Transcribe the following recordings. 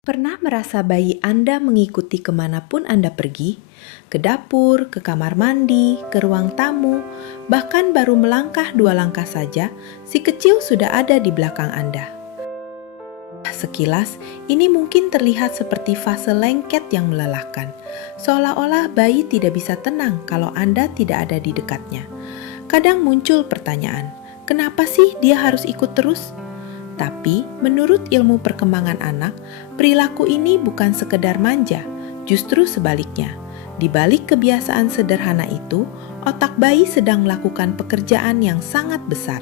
Pernah merasa bayi Anda mengikuti kemanapun Anda pergi? Ke dapur, ke kamar mandi, ke ruang tamu, bahkan baru melangkah 2 langkah saja, si kecil sudah ada di belakang Anda. Sekilas, ini mungkin terlihat seperti fase lengket yang melelahkan. Seolah-olah bayi tidak bisa tenang kalau Anda tidak ada di dekatnya. Kadang muncul pertanyaan, kenapa sih dia harus ikut terus? Tapi, menurut ilmu perkembangan anak, perilaku ini bukan sekedar manja, justru sebaliknya. Di balik kebiasaan sederhana itu, otak bayi sedang melakukan pekerjaan yang sangat besar.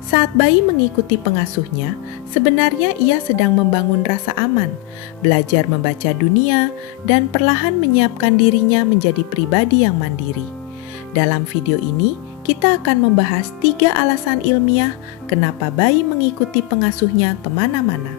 Saat bayi mengikuti pengasuhnya, sebenarnya ia sedang membangun rasa aman, belajar membaca dunia, dan perlahan menyiapkan dirinya menjadi pribadi yang mandiri. Dalam video ini, kita akan membahas 3 alasan ilmiah kenapa bayi mengikuti pengasuhnya kemana-mana.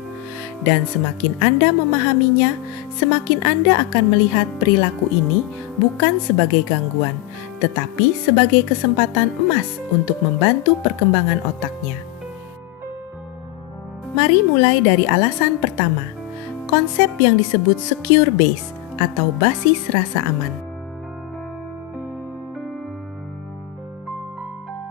Dan semakin Anda memahaminya, semakin Anda akan melihat perilaku ini bukan sebagai gangguan, tetapi sebagai kesempatan emas untuk membantu perkembangan otaknya. Mari mulai dari alasan pertama, konsep yang disebut secure base atau basis rasa aman.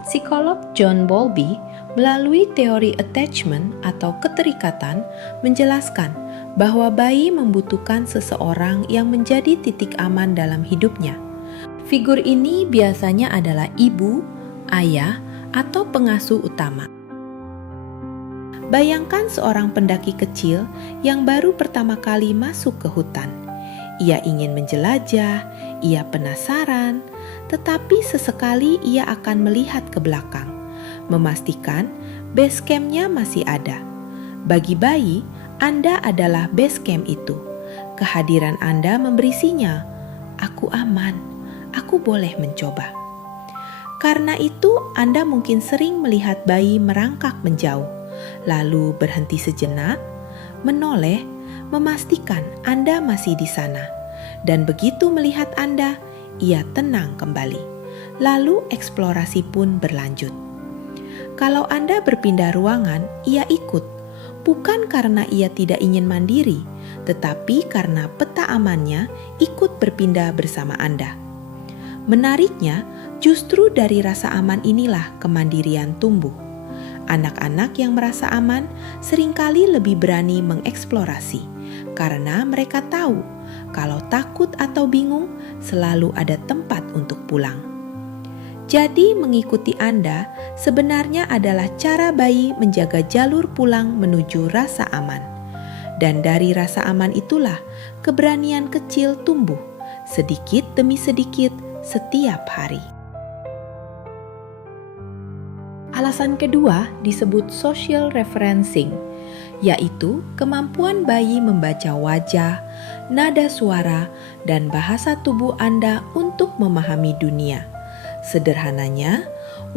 Psikolog John Bowlby melalui teori attachment atau keterikatan menjelaskan bahwa bayi membutuhkan seseorang yang menjadi titik aman dalam hidupnya. Figur ini biasanya adalah ibu, ayah, atau pengasuh utama. Bayangkan seorang pendaki kecil yang baru pertama kali masuk ke hutan. Ia ingin menjelajah, ia penasaran, tetapi sesekali ia akan melihat ke belakang, memastikan base camp-nya masih ada. Bagi bayi, Anda adalah base camp itu. Kehadiran Anda memberi sinyal, aku aman, aku boleh mencoba. Karena itu, Anda mungkin sering melihat bayi merangkak menjauh, lalu berhenti sejenak, menoleh, memastikan Anda masih di sana. Dan begitu melihat Anda, ia tenang kembali. Lalu eksplorasi pun berlanjut. Kalau Anda berpindah ruangan, ia ikut. Bukan karena ia tidak ingin mandiri, tetapi karena peta amannya ikut berpindah bersama Anda. Menariknya, justru dari rasa aman inilah kemandirian tumbuh. Anak-anak yang merasa aman seringkali lebih berani mengeksplorasi, karena mereka tahu kalau takut atau bingung selalu ada tempat untuk pulang. Jadi mengikuti Anda sebenarnya adalah cara bayi menjaga jalur pulang menuju rasa aman. Dan dari rasa aman itulah keberanian kecil tumbuh sedikit demi sedikit setiap hari. Alasan kedua disebut social referencing, yaitu kemampuan bayi membaca wajah, nada suara, dan bahasa tubuh Anda untuk memahami dunia. Sederhananya,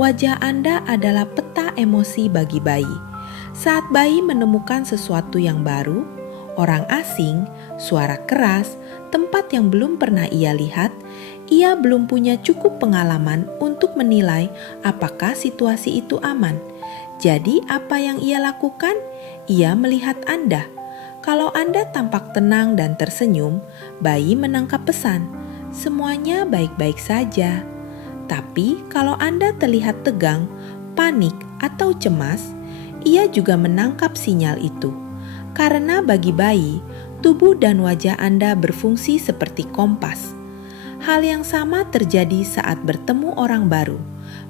wajah Anda adalah peta emosi bagi bayi. Saat bayi menemukan sesuatu yang baru, orang asing, suara keras, tempat yang belum pernah ia lihat, ia belum punya cukup pengalaman untuk menilai apakah situasi itu aman. Jadi apa yang ia lakukan? Ia melihat Anda. Kalau Anda tampak tenang dan tersenyum, bayi menangkap pesan, semuanya baik-baik saja. Tapi kalau Anda terlihat tegang, panik, atau cemas, ia juga menangkap sinyal itu. Karena bagi bayi, tubuh dan wajah Anda berfungsi seperti kompas. Hal yang sama terjadi saat bertemu orang baru,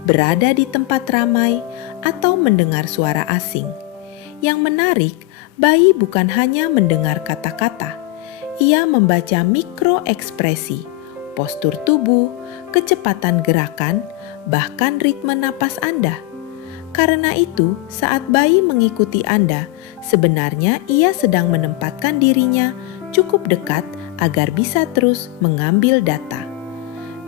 berada di tempat ramai, atau mendengar suara asing. Yang menarik, bayi bukan hanya mendengar kata-kata. Ia membaca mikro ekspresi, postur tubuh, kecepatan gerakan, bahkan ritme napas Anda. Karena itu, saat bayi mengikuti Anda, sebenarnya ia sedang menempatkan dirinya cukup dekat agar bisa terus mengambil data.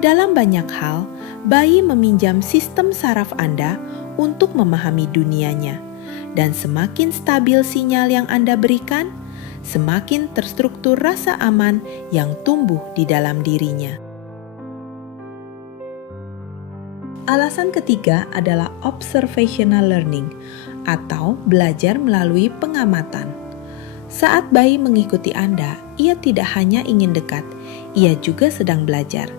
Dalam banyak hal, bayi meminjam sistem saraf Anda untuk memahami dunianya. Dan semakin stabil sinyal yang Anda berikan, semakin terstruktur rasa aman yang tumbuh di dalam dirinya. Alasan ketiga adalah observational learning atau belajar melalui pengamatan. Saat bayi mengikuti Anda, ia tidak hanya ingin dekat, ia juga sedang belajar.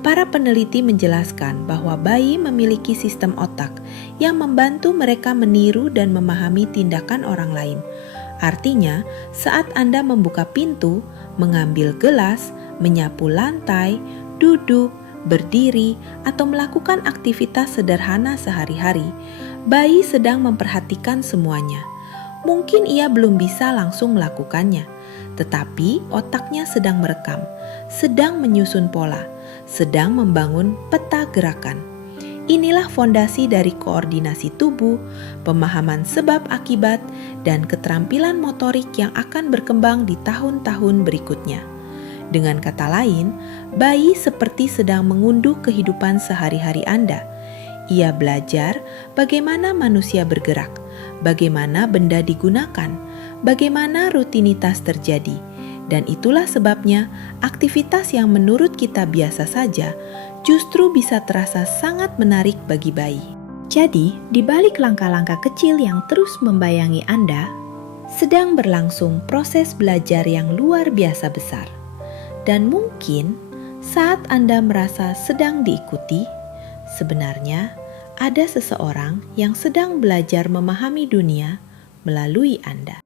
Para peneliti menjelaskan bahwa bayi memiliki sistem otak yang membantu mereka meniru dan memahami tindakan orang lain. Artinya, saat Anda membuka pintu, mengambil gelas, menyapu lantai, duduk, berdiri, atau melakukan aktivitas sederhana sehari-hari, bayi sedang memperhatikan semuanya. Mungkin ia belum bisa langsung melakukannya, tetapi otaknya sedang merekam, sedang menyusun pola, sedang membangun peta gerakan. Inilah fondasi dari koordinasi tubuh, pemahaman sebab akibat, dan keterampilan motorik yang akan berkembang di tahun-tahun berikutnya. Dengan kata lain, bayi seperti sedang mengunduh kehidupan sehari-hari Anda. Ia belajar bagaimana manusia bergerak, bagaimana benda digunakan, bagaimana rutinitas terjadi, dan itulah sebabnya aktivitas yang menurut kita biasa saja justru bisa terasa sangat menarik bagi bayi. Jadi, di balik langkah-langkah kecil yang terus membayangi Anda, sedang berlangsung proses belajar yang luar biasa besar. Dan mungkin saat Anda merasa sedang diikuti, sebenarnya ada seseorang yang sedang belajar memahami dunia melalui Anda.